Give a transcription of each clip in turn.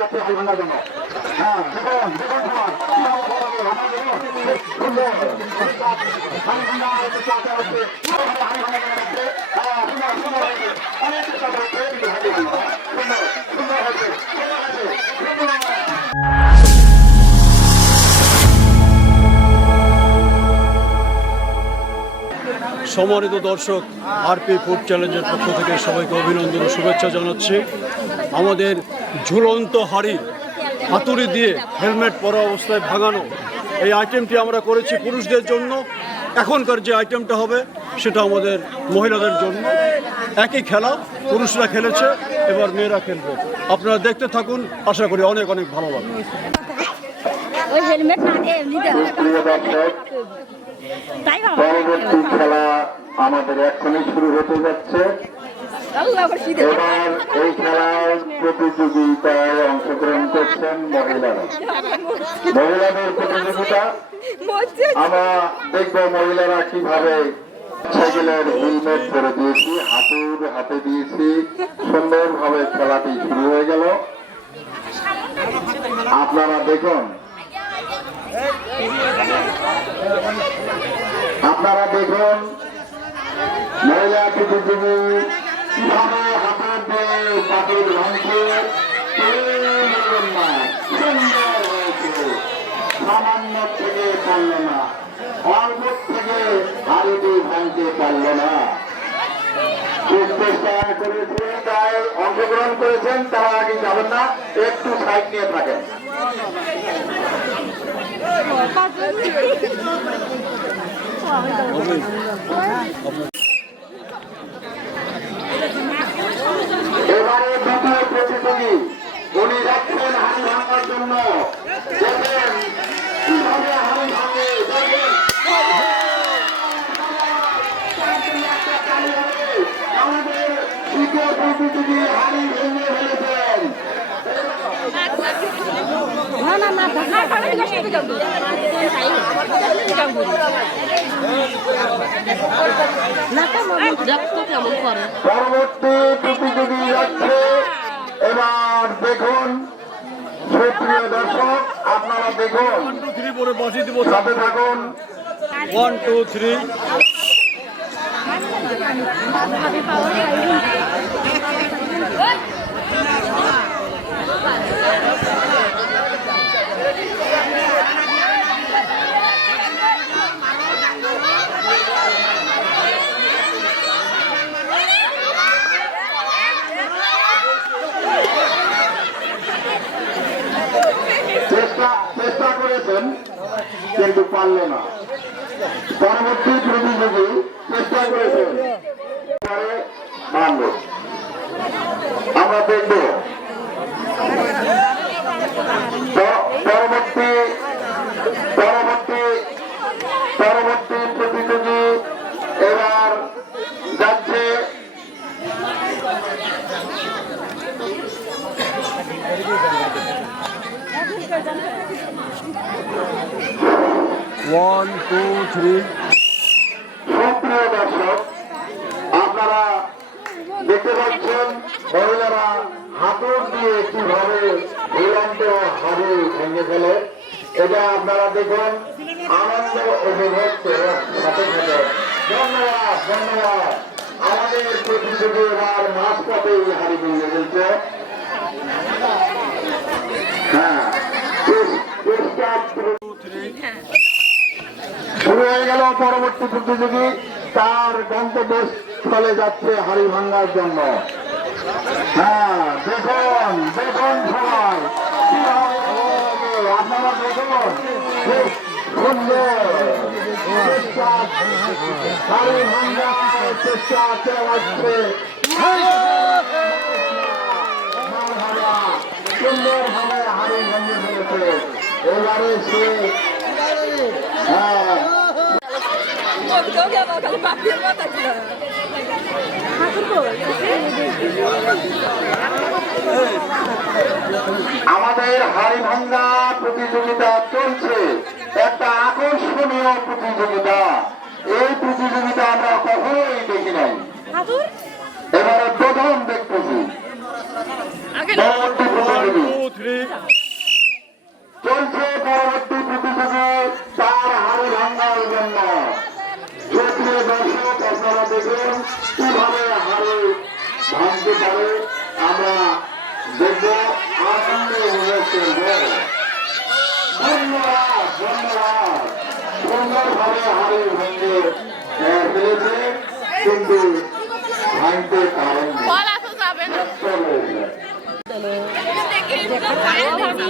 যাচ্ছে হাই ভাঙার জন্য সম্মানিত দর্শক আরপি ফুড চ্যালেঞ্জের পক্ষ থেকে সবাইকে অভিনন্দন ও শুভেচ্ছা জানাচ্ছি। আমাদের ঝুলন্ত হাড়ি হাতুড়ি দিয়ে হেলমেট পরা অবস্থায় ভাঙানো। এই আইটেমটি আমরা করেছি পুরুষদের জন্য। এখনকার যে আইটেমটা হবে সেটা আমাদের মহিলাদের জন্য। একই খেলা পুরুষরা খেলেছে এবার মেয়েরা খেলবে। আপনারা দেখতে থাকুন আশা করি অনেক অনেক ভালো লাগবে। ওই হেলমেট না দিয়ে এমনি তাই খেলা আমাদের এখনই শুরু হতে যাচ্ছে। এবার এই খেলার প্রতিযোগিতায় অংশগ্রহণ করছেন মহিলারা। মহিলাদের প্রতিযোগিতা আমরা দেখব মহিলারা কীভাবে সাইকেলের হেলমেট পরে দিয়েছি হাতুর হাতে দিয়েছি। সুন্দরভাবে খেলাটি শুরু হয়ে গেল। আপনারা দেখুন। আপনারা দেখুন। মহিলা প্রতিযোগী কীভাবে হাতের পাটির ভাঙছে সামান্য থেকে পারল না অল্প থেকে হাড়িটি ভাঙতে না খুব চেষ্টা তাই অংশগ্রহণ করেছেন তারা আগে যাবেন না একটু সাইড নিয়ে থাকেন দ্বিতীয় প্রতিযোগী যাচ্ছেন হাড়ি ভাঙার জন্য। দেখেন কীভাবে হাড়ি ভাঙে দেখেন। পরবর্তী প্রতিযোগী যাচ্ছে। এবার দেখুন সুপ্রিয় দর্শক আপনারা দেখুন। থ্রি পরে বাসি দিব। সাথে থাকুন। ওয়ান টু থ্রি করেছেন কিন্তু পারল না। পরবর্তী প্রতিযোগী চেষ্টা করেছেন আমরা দেখব। পরবর্তী পরবর্তী পরবর্তী প্রতিযোগী এবার যাচ্ছে ওয়ান টু থ্রি সুপ্রিয় দর্শক, আপনারা দেখতে পাচ্ছেন, মহিলারা দিয়ে কীভাবে ভেঙে ফেলে। এটা আপনারা দেখুন, আনন্দ উপভোগ সাথে সাথে। ধন্যবাদ ধন্যবাদ। আমাদের প্রতিযোগী এবার ভেঙে ফেলছে। হ্যাঁ। শুরু হয়ে গেল পরবর্তী প্রতিযোগী তার গন্তব্যস্থলে যাচ্ছে হাড়ি ভাঙ্গার জন্য। হ্যাঁ দেখুন দেখুন সবাই। আপনারা দেখুন সুন্দর। হাড়ি ভাঙ্গার চেষ্টা চালাচ্ছে সুন্দর ভাবে হাড়ি ভেঙে ফেলেছে এবারে সে হ্যাঁ আমাদের হাড়ি ভাঙ্গা প্রতিযোগিতা চলছে। একটা আকর্ষণীয় প্রতিযোগিতা। এই প্রতিযোগিতা আমরা কখনোই দেখি নাই। এবারে প্রথম দেখতেছি। পরবর্তী প্রতিযোগী। চলছে পরবর্তী প্রতিযোগী তার হাড়ি ভাঙ্গার জন্য। ক্ষেত্রে দর্শক আপনারা দেখুন কীভাবে হাড়ি ভাঙতে পারে। আমরা দেখব আনন্দ উপভোগ করব ধন্যবাদ ধন্যবাদ। সুন্দরভাবে হাড়ি ভেঙে ফেলেছে কিন্তু ভাঙতে পারেন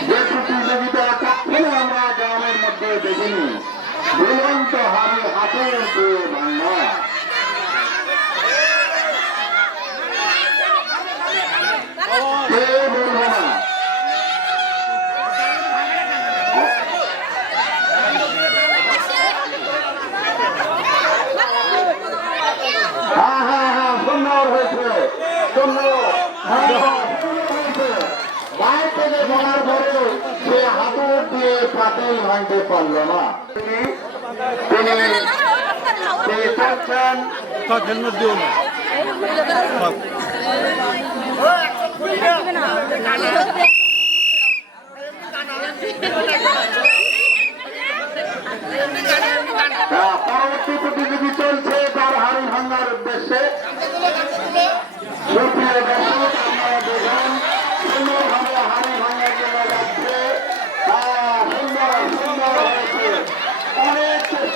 যে প্রতিযোগিতা কখনো আমরা গ্রামের মধ্যে দেখিনি। দুরন্ত হাবি হাতের বাংলা কে বলব না হ্যাঁ হ্যাঁ হ্যাঁ সুন্দর হয়েছে সুন্দর হ্যাঁ, হ্যাঁ, সুন্দর হয়েছে। বাইরে থেকে বলার পরে সে দিয়ে পাতিল ভাঙতে পারল না। তিনি পরবর্তী প্রতিযোগী চলছে তার হাড়ি ভাঙার উদ্দেশ্যে সুপ্রিয় দর্শক আপনারা দেখুন সুন্দরভাবে হাড়ি ভাঙার জন্য যাচ্ছে হ্যাঁ, সুন্দর সুন্দর হয়েছে অনেক চেষ্টা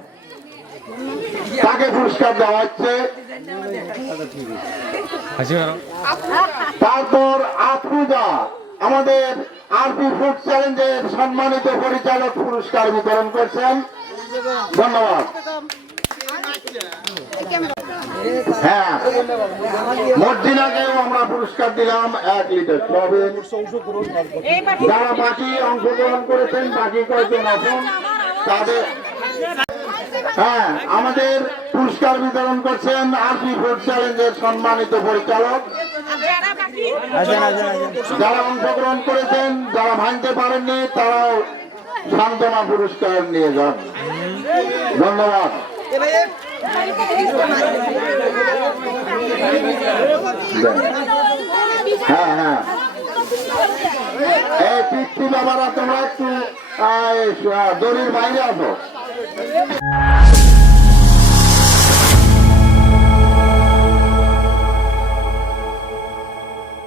তাকে পুরস্কার দেওয়া হচ্ছে। তারপর আফরুজা আমাদের আরপি ফুড চ্যালেঞ্জের সম্মানিত পরিচালক পুরস্কার বিতরণ করছেন। ধন্যবাদ। হ্যাঁ মর্জিনাকেও আমরা পুরস্কার দিলাম এক লিটার যারা বাকি অংশগ্রহণ করেছেন বাকি কয়েকজন আছেন তাদের হ্যাঁ আমাদের পুরস্কার বিতরণ করছেন আরপি ফুড চ্যালেঞ্জের সম্মানিত পরিচালক। যারা অংশগ্রহণ করেছেন যারা ভাঙতে পারেননি তারাও সান্ত্বনা পুরস্কার নিয়ে যান। ধন্যবাদ। হ্যাঁ হ্যাঁ। এই পিতৃ বাবারা তোমরা একটু দড়ির বাইরে আসো। Valeu.